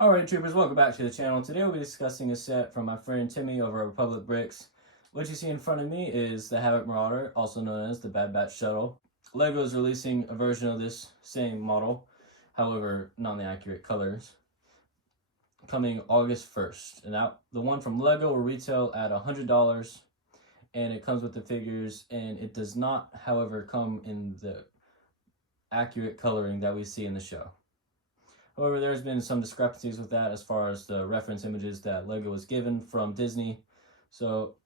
Alright troopers, welcome back to the channel. Today we'll be discussing a set from my friend Timmy over at Republic Bricks. What you see in front of me is the Havoc Marauder, also known as the Bad Batch Shuttle. LEGO is releasing a version of this same model, however not in the accurate colors, coming August 1st. And the one from LEGO will retail at $100, and it comes with the figures, and it does not, however, come in the accurate coloring that we see in the show. However, there's been some discrepancies with that as far as the reference images that LEGO was given from Disney. So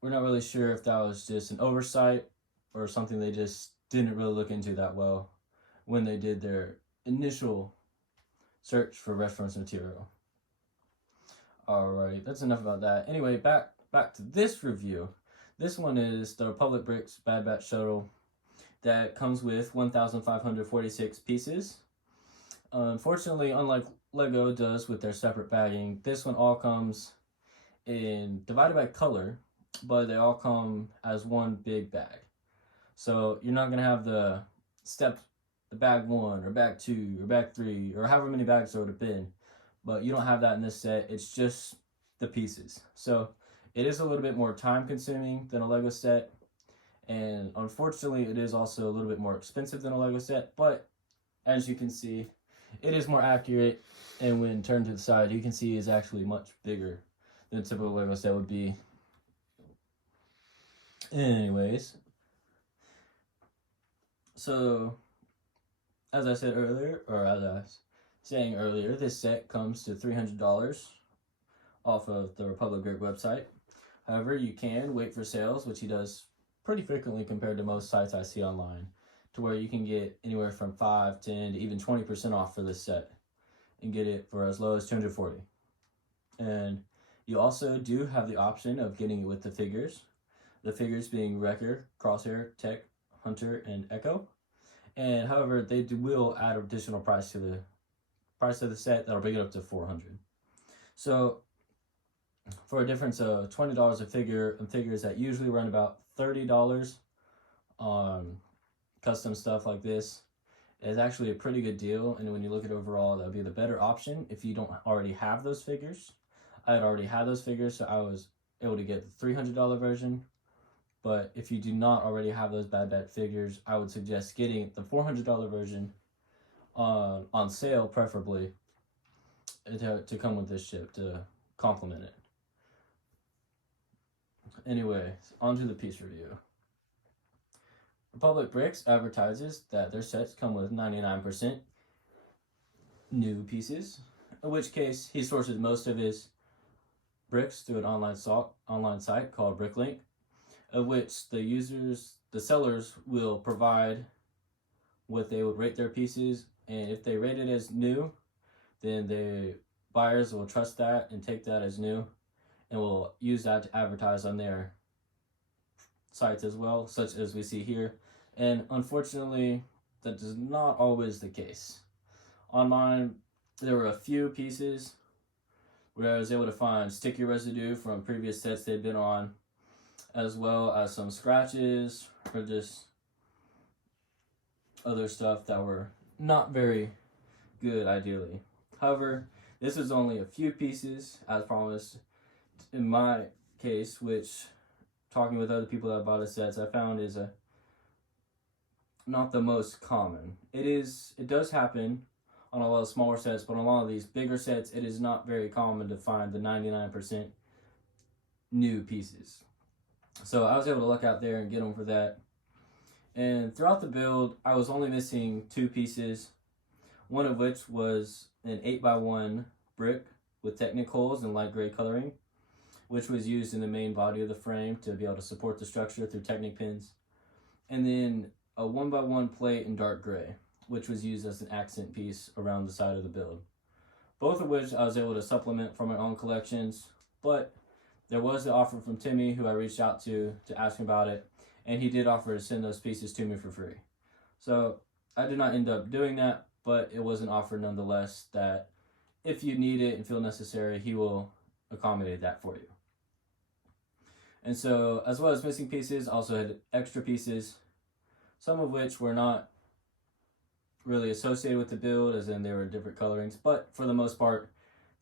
we're not really sure if that was just an oversight or something they just didn't really look into that well when they did their initial search for reference material. Alright, that's enough about that. Anyway, back to this review. This one is the Republic Bricks Bad Batch Shuttle that comes with 1,546 pieces. Unfortunately, unlike LEGO does with their separate bagging, this one all comes in divided by color, but they all come as one big bag. So you're not going to have the bag 1 or bag 2 or bag 3 or however many bags there would have been, but you don't have that in this set. It's just the pieces. So it is a little bit more time consuming than a LEGO set, and unfortunately it is also a little bit more expensive than a LEGO set, but as you can see, it is more accurate, and when turned to the side, you can see it's actually much bigger than a typical LEGO set would be. Anyways, so as I said earlier, or as I was saying earlier, this set comes to $300 off of the Republic Brick website. However, you can wait for sales, which he does pretty frequently compared to most sites I see online, to where you can get anywhere from 5, 10, to even 20% off for this set and get it for as low as $240. And you also do have the option of getting it with the figures being Wrecker, Crosshair, Tech, Hunter, and Echo. And however, they will add additional price to the set that'll bring it up to $400. So for a difference of $20 a figure, and figures that usually run about $30 on custom stuff like this, is actually a pretty good deal. And when you look at overall, that'll be the better option if you don't already have those figures. I had already had those figures, so I was able to get the $300 version. But if you do not already have those Bad Batch figures, I would suggest getting the $400 version on sale, preferably, to come with this ship to complement it. Anyway, on to the piece review. Republic Bricks advertises that their sets come with 99% new pieces, in which case he sources most of his bricks through an online site called Bricklink, of which the sellers will provide what they would rate their pieces, and if they rate it as new, then the buyers will trust that and take that as new, and will use that to advertise on their sites as well, such as we see here. And unfortunately, that is not always the case. On mine, there were a few pieces where I was able to find sticky residue from previous sets they'd been on, as well as some scratches or just other stuff that were not very good, ideally. However, this is only a few pieces, as promised. In my case, which, talking with other people that bought the sets, I found is not the most common. It does happen on a lot of smaller sets, but on a lot of these bigger sets, it is not very common to find the 99% new pieces. So I was able to look out there and get them for that. And throughout the build, I was only missing 2 pieces, one of which was an 8x1 brick with Technic holes and light gray coloring, which was used in the main body of the frame to be able to support the structure through Technic pins. And then a 1x1 plate in dark gray, which was used as an accent piece around the side of the build. Both of which I was able to supplement from my own collections, but there was the offer from Timmy, who I reached out to ask him about it, and he did offer to send those pieces to me for free. So I did not end up doing that, but it was an offer nonetheless that if you need it and feel necessary, he will accommodate that for you. And so, as well as missing pieces, I also had extra pieces, some of which were not really associated with the build, as in they were different colorings, but for the most part,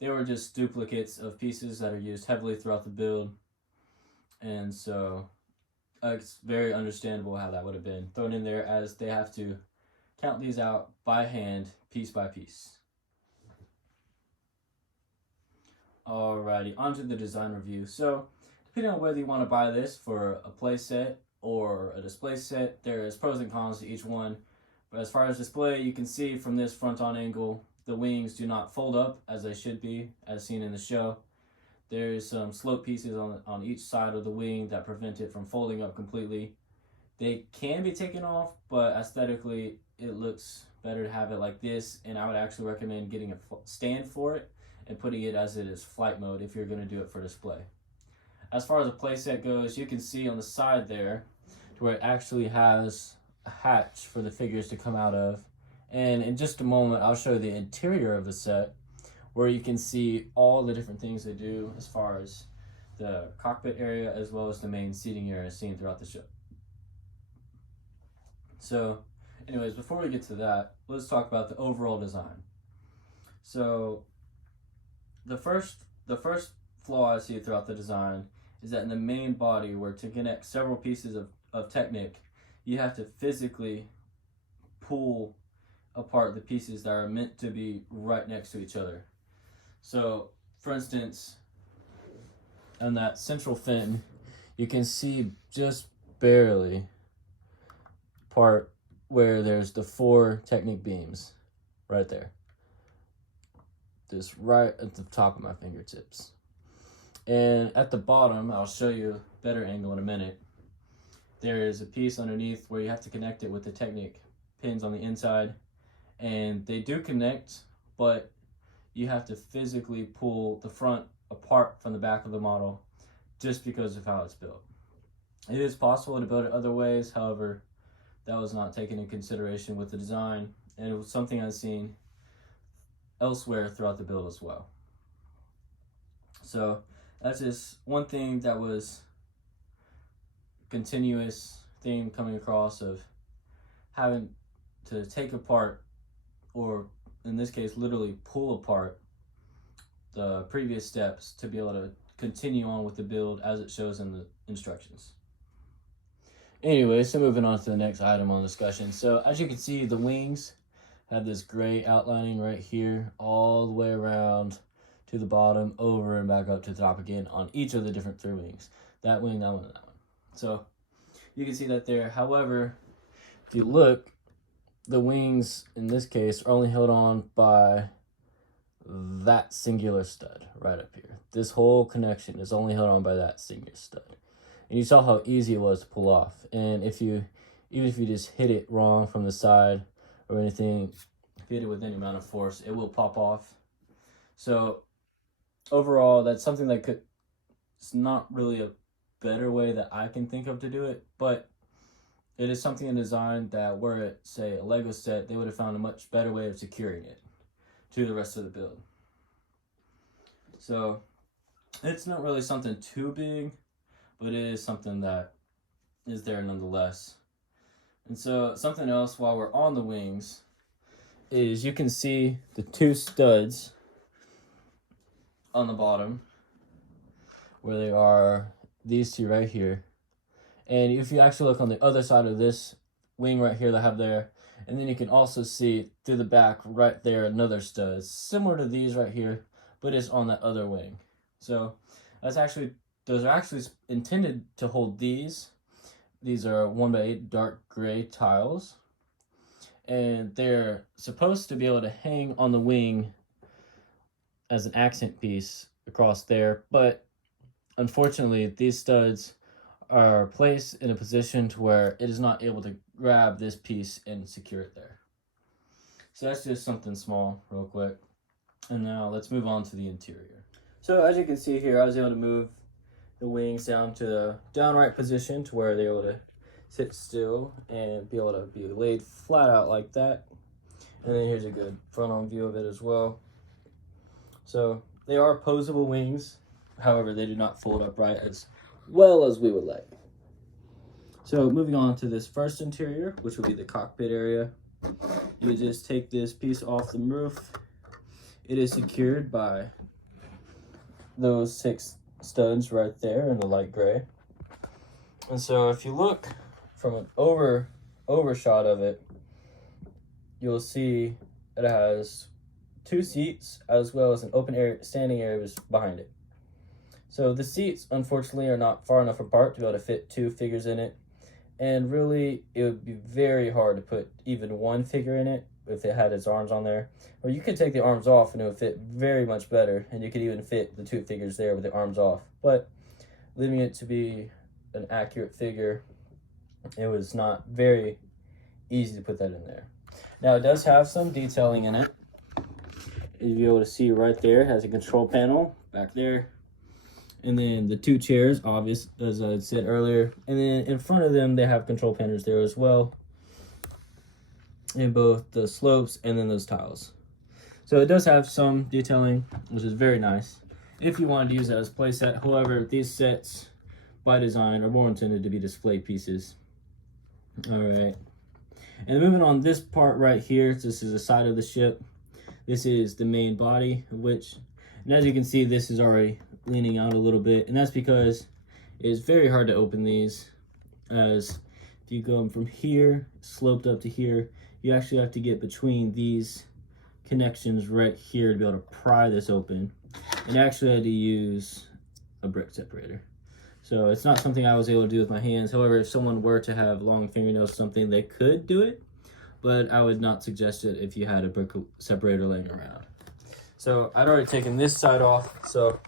they were just duplicates of pieces that are used heavily throughout the build. And so it's very understandable how that would have been thrown in there, as they have to count these out by hand, piece by piece. Alrighty, on to the design review. So, depending on whether you want to buy this for a play set or a display set, there is pros and cons to each one. But as far as display, you can see from this front-on angle, the wings do not fold up as they should be, as seen in the show. There's some slope pieces on each side of the wing that prevent it from folding up completely. They can be taken off, but aesthetically, it looks better to have it like this, and I would actually recommend getting a stand for it and putting it as it is flight mode if you're going to do it for display. As far as the playset goes, you can see on the side there to where it actually has a hatch for the figures to come out of. And in just a moment, I'll show you the interior of the set, where you can see all the different things they do as far as the cockpit area as well as the main seating area seen throughout the show. So anyways, before we get to that, let's talk about the overall design. So the first flaw I see throughout the design is that in the main body, where to connect several pieces of Technic, you have to physically pull apart the pieces that are meant to be right next to each other. So, for instance, on that central fin, you can see just barely part where there's the 4 Technic beams right there. Just right at the top of my fingertips. And at the bottom, I'll show you a better angle in a minute. There is a piece underneath where you have to connect it with the Technic pins on the inside. And they do connect, but you have to physically pull the front apart from the back of the model just because of how it's built. It is possible to build it other ways, however, that was not taken into consideration with the design, and it was something I've seen elsewhere throughout the build as well. So that's just one thing that was continuous theme coming across, of having to take apart, or in this case literally pull apart, the previous steps to be able to continue on with the build as it shows in the instructions. Anyway, so moving on to the next item on discussion. So as you can see, the wings have this gray outlining right here all the way around to the bottom, over and back up to the top again on each of the different 3 wings. That wing, that one, and that one. So you can see that there. However, if you look, the wings in this case are only held on by that singular stud right up here. This whole connection is only held on by that singular stud. And you saw how easy it was to pull off. And even if you just hit it wrong from the side or anything, hit it with any amount of force, it will pop off. So overall, that's something that it's not really a better way that I can think of to do it, but it is something in design that were it, say, a Lego set, they would have found a much better way of securing it to the rest of the build. So it's not really something too big, but it is something that is there nonetheless. And so something else while we're on the wings is you can see the 2 studs on the bottom, where they are these 2 right here. And if you actually look on the other side of this wing right here that I have there, and then you can also see through the back right there another stud similar to these right here, but it's on that other wing. So those are actually intended to hold these. These are 1x8 dark gray tiles, and they're supposed to be able to hang on the wing as an accent piece across there, but unfortunately these studs are placed in a position to where it is not able to grab this piece and secure it there. So that's just something small real quick. And now let's move on to the interior. So as you can see here, I was able to move the wings down to the downright position to where they're able to sit still and be able to be laid flat out like that. And then here's a good front-on view of it as well. So they are posable wings, however they do not fold upright as well as we would like. So moving on to this first interior, which will be the cockpit area. You would just take this piece off the roof. It is secured by those 6 studs right there in the light gray. And so if you look from an overshot of it, you'll see it has 2 seats as well as an open area, standing area behind it. So the seats, unfortunately, are not far enough apart to be able to fit 2 figures in it. And really, it would be very hard to put even 1 figure in it if it had its arms on there. Or you could take the arms off and it would fit very much better. And you could even fit the 2 figures there with the arms off. But leaving it to be an accurate figure, it was not very easy to put that in there. Now, it does have some detailing in it. You'll be able to see right there, it has a control panel back there. And then the 2 chairs, obvious, as I said earlier. And then in front of them, they have control panels there as well. In both the slopes and then those tiles. So it does have some detailing, which is very nice. If you wanted to use that as a playset. However, these sets, by design, are more intended to be display pieces. Alright. And moving on, this part right here, this is the side of the ship. This is the main body, and as you can see, this is already leaning out a little bit, and that's because it's very hard to open these, as if you go from here sloped up to here, you actually have to get between these connections right here to be able to pry this open, and actually had to use a brick separator. So it's not something I was able to do with my hands. However, if someone were to have long fingernails or something, they could do it, but I would not suggest it if you had a brick separator laying around. So I'd already taken this side off, so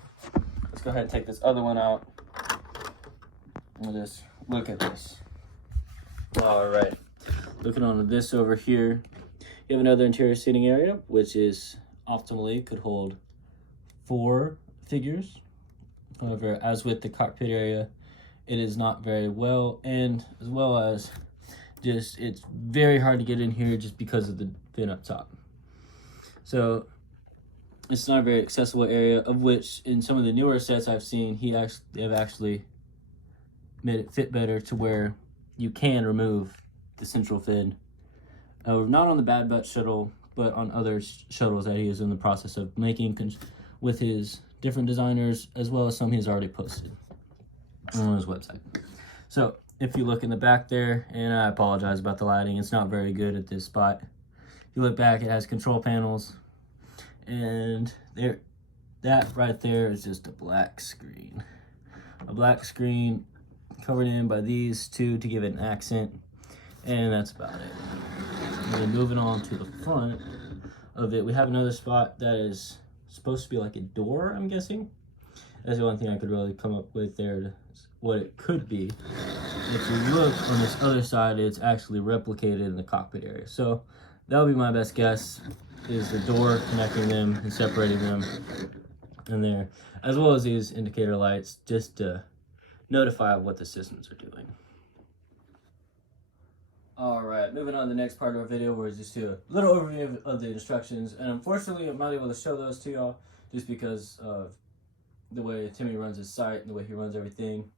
let's go ahead and take this other one out. And just look at this. All right, looking on this over here, you have another interior seating area, which is optimally could hold 4 figures. However, as with the cockpit area, it is not very well, and as well as just it's very hard to get in here just because of the fin up top. So it's not a very accessible area, of which in some of the newer sets I've seen, they've actually made it fit better to where you can remove the central fin. Not on the Bad Batch Shuttle, but on other shuttles that he is in the process of making with his different designers, as well as some he's already posted on his website. So if you look in the back there, and I apologize about the lighting, it's not very good at this spot. If you look back, it has control panels, and that right there is just a black screen. A black screen covered in by these 2 to give it an accent, and that's about it. And then moving on to the front of it, we have another spot that is supposed to be like a door, I'm guessing. That's the only thing I could really come up with there, what it could be. If you look on this other side, it's actually replicated in the cockpit area. So that would be my best guess, is the door connecting them and separating them in there, as well as these indicator lights, just to notify what the systems are doing. Alright, moving on to the next part of our video, where it's just a little overview of the instructions, and unfortunately I'm not able to show those to y'all just because of the way Timmy runs his site and the way he runs everything,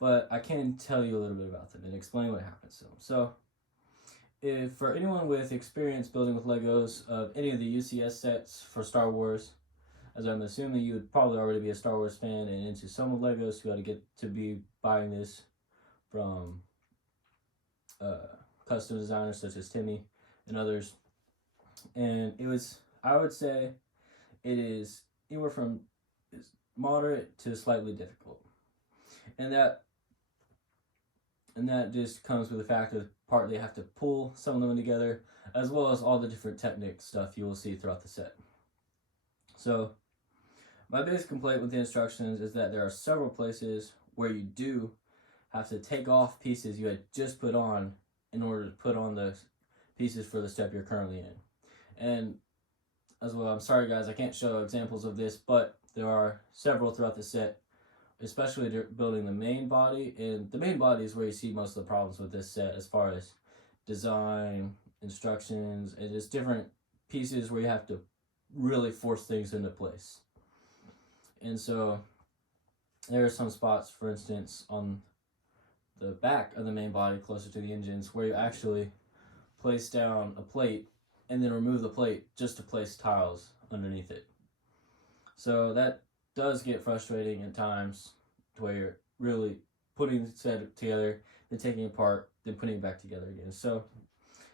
but I can tell you a little bit about them and explain what happens to them. So if for anyone with experience building with Legos of any of the UCS sets for Star Wars, as I'm assuming you would probably already be a Star Wars fan and into some of Legos, you got to get to be buying this from custom designers such as Timmy and others. And I would say it is anywhere from moderate to slightly difficult. And that just comes with the fact of partly have to pull some of them together, as well as all the different technique stuff you will see throughout the set. So my biggest complaint with the instructions is that there are several places where you do have to take off pieces you had just put on in order to put on the pieces for the step you're currently in. And as well, I'm sorry guys, I can't show examples of this, but there are several throughout the set, especially building the main body. And the main body is where you see most of the problems with this set as far as design, instructions, and just different pieces where you have to really force things into place. And so there are some spots, for instance, on the back of the main body closer to the engines where you actually place down a plate and then remove the plate just to place tiles underneath it. So that does get frustrating at times, to where you're really putting the set together, then taking it apart, then putting it back together again. So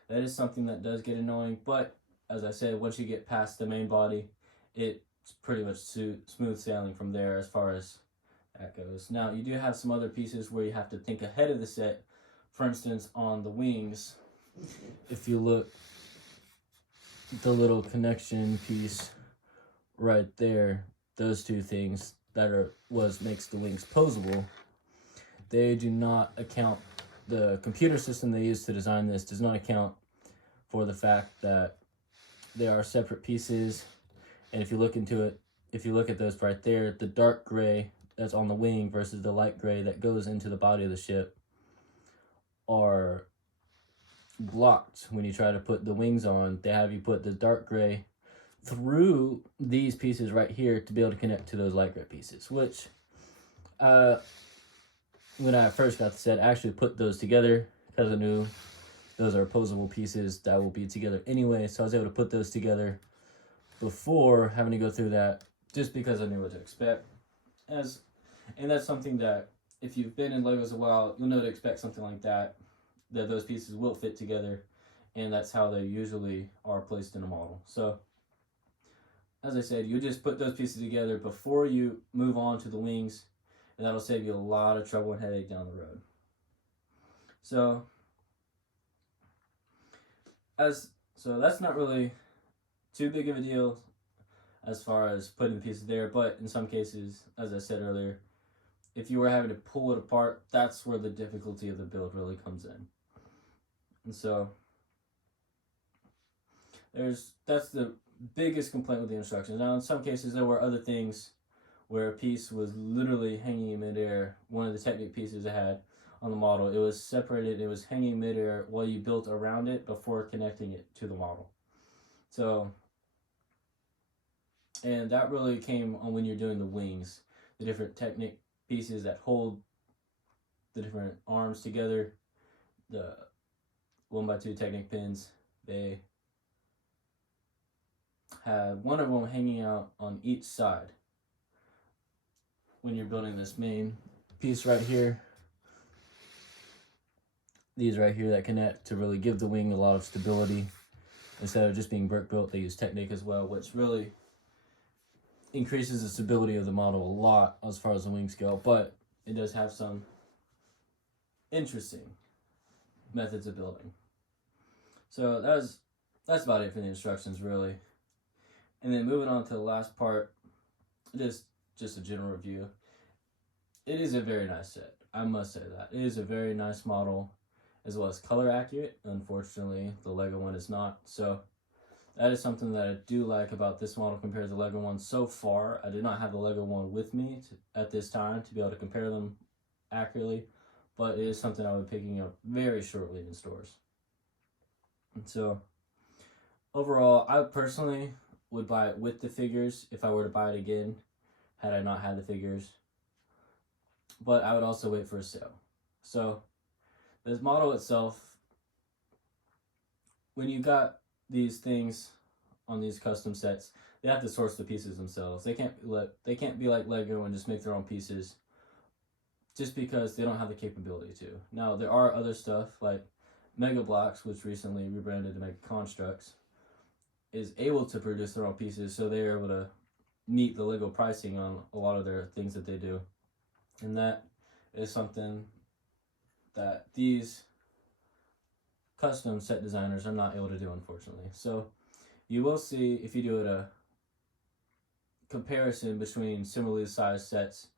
that is something that does get annoying, but as I said, once you get past the main body, it's pretty much smooth sailing from there as far as that goes. Now, you do have some other pieces where you have to think ahead of the set. For instance, on the wings, if you look, the little connection piece right there, those two things that are what makes the wings posable, they do not account, the computer system they use to design this does not account for the fact that they are separate pieces. And if you look into it, if you look at those right there, the dark gray that's on the wing versus the light gray that goes into the body of the ship are blocked. When you try to put the wings on, they have you put the dark gray through these pieces right here to be able to connect to those light gray pieces, which when I first got the set, I actually put those together because I knew those are opposable pieces that will be together anyway, so I was able to put those together before having to go through that, just because I knew what to expect. And that's something that, if you've been in Legos a while, you'll know to expect something like that those pieces will fit together, and that's how they usually are placed in a model. So, as I said, you just put those pieces together before you move on to the wings, and that'll save you a lot of trouble and headache down the road. So that's not really too big of a deal as far as putting the pieces there, but in some cases, as I said earlier, if you were having to pull it apart, that's where the difficulty of the build really comes in. And so that's the biggest complaint with the instructions. Now, in some cases, there were other things where a piece was literally hanging in midair. One of the Technic pieces I had on the model, it was separated, it was hanging midair while you built around it before connecting it to the model. So, and that really came on when you're doing the wings, the different Technic pieces that hold the different arms together, the 1x2 Technic pins, they have one of them hanging out on each side when you're building this main piece right here. These right here that connect to really give the wing a lot of stability. Instead of just being brick built, they use Technic as well, which really increases the stability of the model a lot as far as the wings go, but it does have some interesting methods of building. So that's about it for the instructions, really. And then moving on to the last part, just a general review. It is a very nice set, I must say that. It is a very nice model, as well as color accurate. Unfortunately, the Lego one is not. So that is something that I do like about this model compared to the Lego one so far. I did not have the Lego one with me at this time to be able to compare them accurately, but it is something I will be picking up very shortly in stores. And so overall, I personally would buy it with the figures if I were to buy it again, had I not had the figures. But I would also wait for a sale. So this model itself, when you got these things on these custom sets, they have to source the pieces themselves. They can't be like Lego and just make their own pieces just because they don't have the capability to. Now, there are other stuff like Mega Blocks, which recently rebranded to Mega Constructs, is able to produce their own pieces, so they're able to meet the Lego pricing on a lot of their things that they do. And that is something that these custom set designers are not able to do, unfortunately. So you will see, if you do a comparison between similarly sized sets,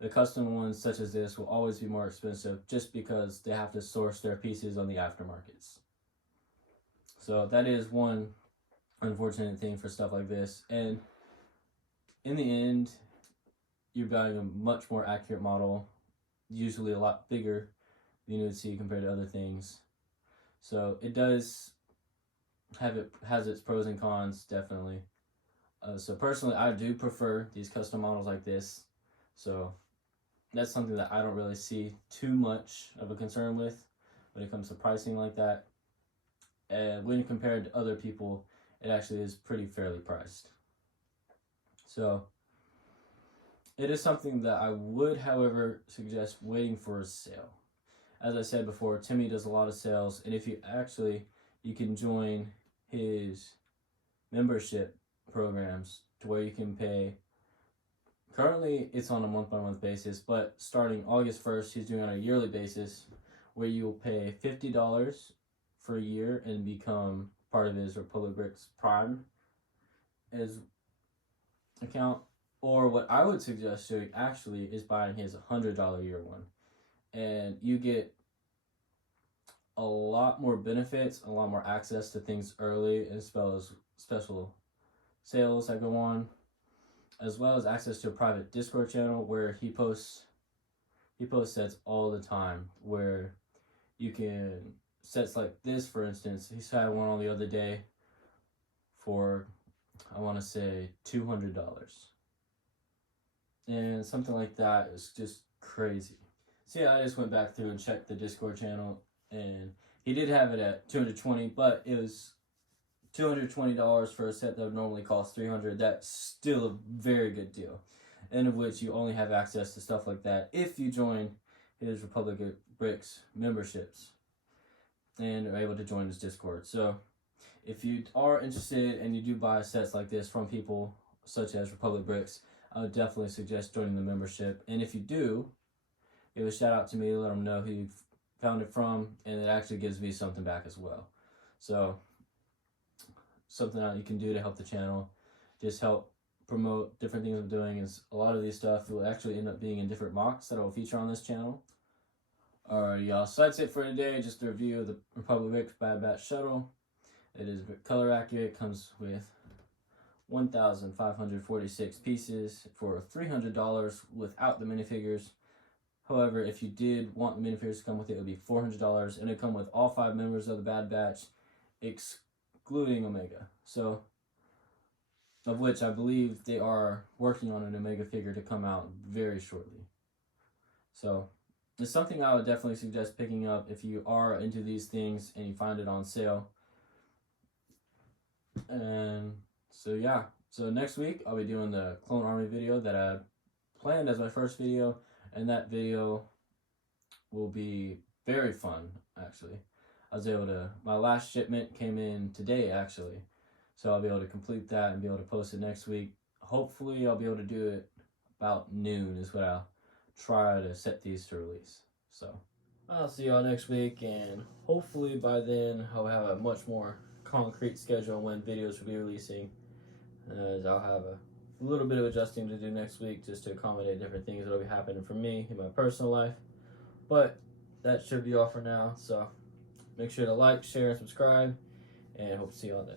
the custom ones such as this will always be more expensive just because they have to source their pieces on the aftermarkets. So that is one unfortunate thing for stuff like this. And in the end, you're buying a much more accurate model, usually a lot bigger than you would see compared to other things. So it does has its pros and cons, definitely. So personally, I do prefer these custom models like this. So that's something that I don't really see too much of a concern with when it comes to pricing like that. and when compared to other people, it actually is pretty fairly priced. So it is something that I would, however, suggest waiting for a sale. As I said before, Timmy does a lot of sales, and if you can join his membership programs to where you can pay. Currently, it's on a month-by-month basis, but starting August 1st, he's doing it on a yearly basis, where you'll pay $50 for a year and become part of his Republic Bricks Prime as account. Or what I would suggest doing actually is buying his $100 year one, and you get a lot more benefits, a lot more access to things early, as well as special sales that go on, as well as access to a private Discord channel where he posts sets all the time, where you can sets like this, for instance. He had one on the other day for, I want to say, $200, and something like that is just crazy. So yeah, I just went back through and checked the Discord channel, and he did have it at $220, but it was $220 for a set that would normally cost $300. That's still a very good deal, and of which you only have access to stuff like that if you join his Republic Bricks memberships and are able to join his Discord. So if you are interested and you do buy sets like this from people such as Republic Bricks, I would definitely suggest joining the membership. And if you do, give a shout out to me, let them know who you found it from, and it actually gives me something back as well. So something that you can do to help the channel, just help promote different things I'm doing, is a lot of these stuff will actually end up being in different mocks that I will feature on this channel. Alrighty, y'all, so that's it for today. Just a review of the Republic Bricks Bad Batch Shuttle. It is color accurate, comes with 1,546 pieces for $300 without the minifigures. However, if you did want the minifigures to come with it, it would be $400, and it come with all 5 members of the Bad Batch, excluding Omega. So, of which I believe they are working on an Omega figure to come out very shortly. So, it's something I would definitely suggest picking up if you are into these things and you find it on sale. And so yeah, so next week I'll be doing the Clone Army video that I planned as my first video, and that video will be very fun, actually. I was able to, my last shipment came in today, actually, so I'll be able to complete that and be able to post it next week. Hopefully I'll be able to do it about noon is what I'll try to set these to release. So I'll see y'all next week, and hopefully by then I'll have a much more concrete schedule on when videos will be releasing, as I'll have a little bit of adjusting to do next week just to accommodate different things that will be happening for me in my personal life. But that should be all for now, so make sure to like, share, and subscribe, and hope to see you all there.